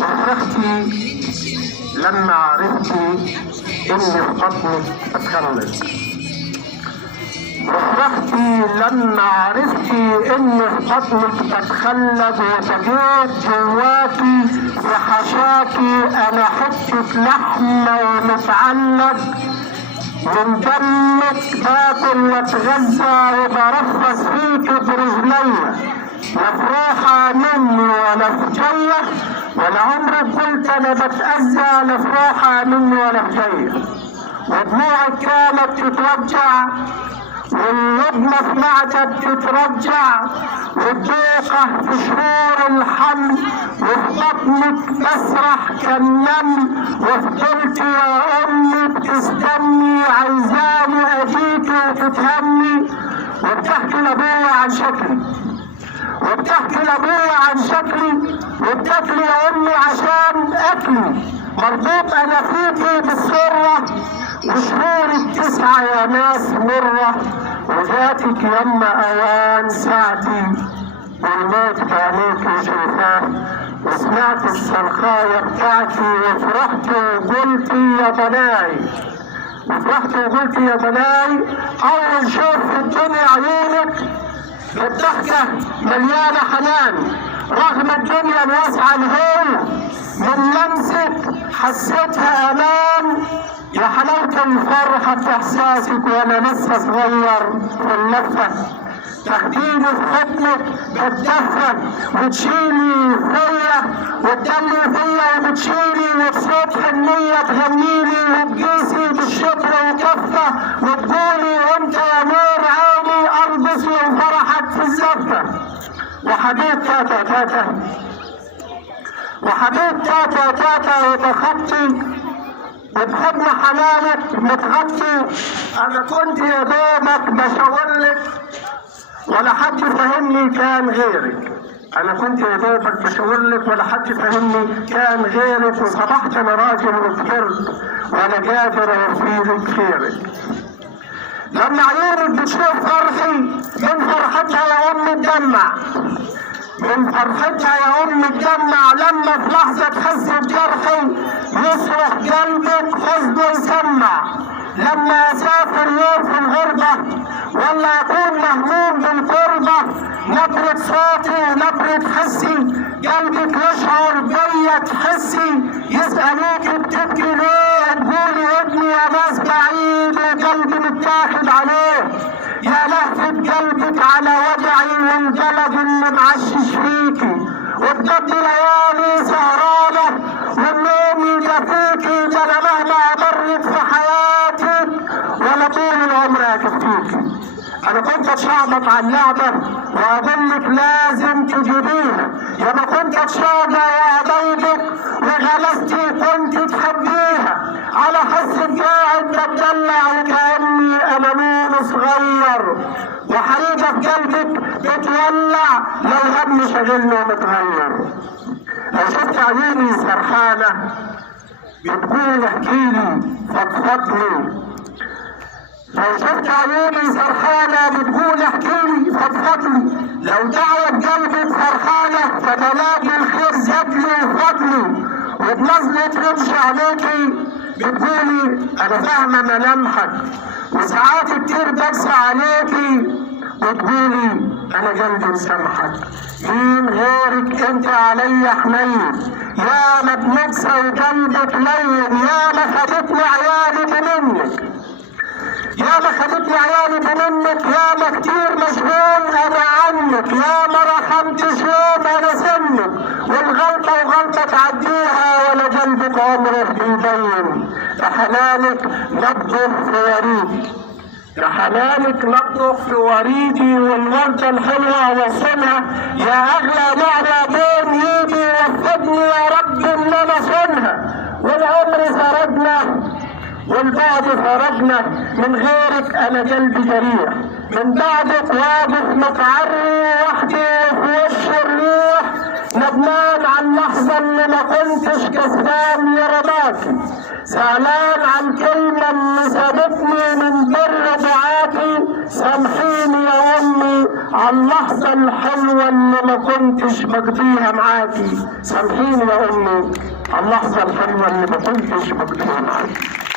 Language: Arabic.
وفرحتي لما عرفتي اني في بطنك اتخلد. وفرحتي لما عرفتي اني في بطنك بتخلد، وفجيت جواكي وحشاكي انا حتة لحمة ومتعلق من دمك، باكل واتغذى وبرفص فيك برجليا، مفروحة مني ولا فجية، ولا عمرك قلت انا بتأذى، مفروحة مني ولا فجية. ودموعك كانت تتوجع، واللبنة في معدك تترجع، والدوقة في شهور الحمل، وفي بطنك بسرح كالنمل، وفضلت يا امي بتستني عايزاني اجيك وتتهمي. وبتحكي لابويا عن شكلي، وبتحكي لابويا عن شكلي، وبتاكلي يا امي عشان اكلي، مربوط انا فيكي بالسره، وشهورك 9 يا ناس مرة، وجاتك يما اوان ساعتي، والموت بعينيكي شايفاه، وسمعت الصرخاية بتاعتي وفرحت وقلتي يا بناي، وفرحت وقلتي يا بناي. اول شوف في الدنيا عيونك بالضحكة مليانة حنان، رغم الدنيا الواسعة الهول، من لمسك حسيتها امان. يا حلاوة الفرحة باحساسك وانا لسه صغير في اللفة، تاخديني في حضنك بتدفى وتشيلي فيا وتدلي فيا وبتشيلي، وبصوت حنية تغنيلي وتقيسي بالشكر وكفة، وتقولي انت يا نور عيني ارقص وفرحك في الزفة. وحبيب تاتا تاتا، وحبيب تاتا تاتا، وتخطي وبحضن حنانك متغطي. انا كنت يا دوبك بشاورلك ولا حد فهمني كان غيرك، انا كنت يا دوبك بشاورلك ولا حد فهمني كان غيرك، وصبحت انا راجل وكبرت وانا قادر اوفيلك خيرك. لما عيونك بتشوف فرحي من فرحتها يا امي تدمع، من فرحتها يا امي تدمع، لما في لحظه تحس بجرحي يصرخ قلبك حزنه يسمع. لما اسافر يوم في الغربه ولا اكون مهموم بالقربه، نبره صوتي ونبره حسي قلبك يشعر بيا تحسي، يسالوك بتبكي ليه، تقولي ابني يا ناس بعيد وقلبي متاخد عليه، يا لهفة قلبك على وجعي والبلد اللي معشش فيكي، وبجد ليالي سهرانة والنوم يكفيكي، ده انا مهما مرت في حياتي ولا طول العمر يكفيكي. انا كنت اتشعبط على اللعبة واقول لك لازم تجيبيها، يا ما كنت اتشاقى واضايقك وغلستي كنت تحبيها، على حسك قاعد بتدلع وكأني انا مين صغير، وحريقة في قلبك بتولع لو هم شغلني ومتغير. لو شفت عيوني سرحانة بتقول احكيلي فضفضلي، لو شفت عيوني سرحانة بتقول احكيلي فضفضلي، لو دعوت قلبك فرحانة فبلاقي الخير زادلي وفضلي، وبنظرة رمش عليكي بتقولي انا فاهمة ملامحك، وساعات كتير بقسى عليكي وتقولي انا قلبي مسامحك. مين غيرك انت عليا حنين، يا ما بنقسى وقلبك لين، يا ما خدتني عيالي منك، يا ما خدتني عيالي منك، يا ما كتير مشغول انا عنك، يا ما رحمتش يوم انا سنك، والغلطة وغلطة تعديها ولا قلبك عمره بيبين. لحنانك نبضخ في وريدي، لحنانك نبضخ في وريدي، والوردة الحلوة وصنها يا اغلى نعمة بين ايدي، وفقني يا رب ان انا صنها، والعمر سردنا والبعد فرجنا، من غيرك انا قلبي جريح، من بعدك واقف متعري وحدي وفي وش الريح، ندمان على اللحظه اللي ما كنتش كسبان لرضاكي، زعلان عن كلمه اللي سابتني من بر دعاكي، سامحيني يا امي على اللحظه الحلوه اللي ما كنت كنتش بقضيها معاكي، سامحيني يا امي اللحظة الحلوة اللي ما كنتش بقضيها معاكي.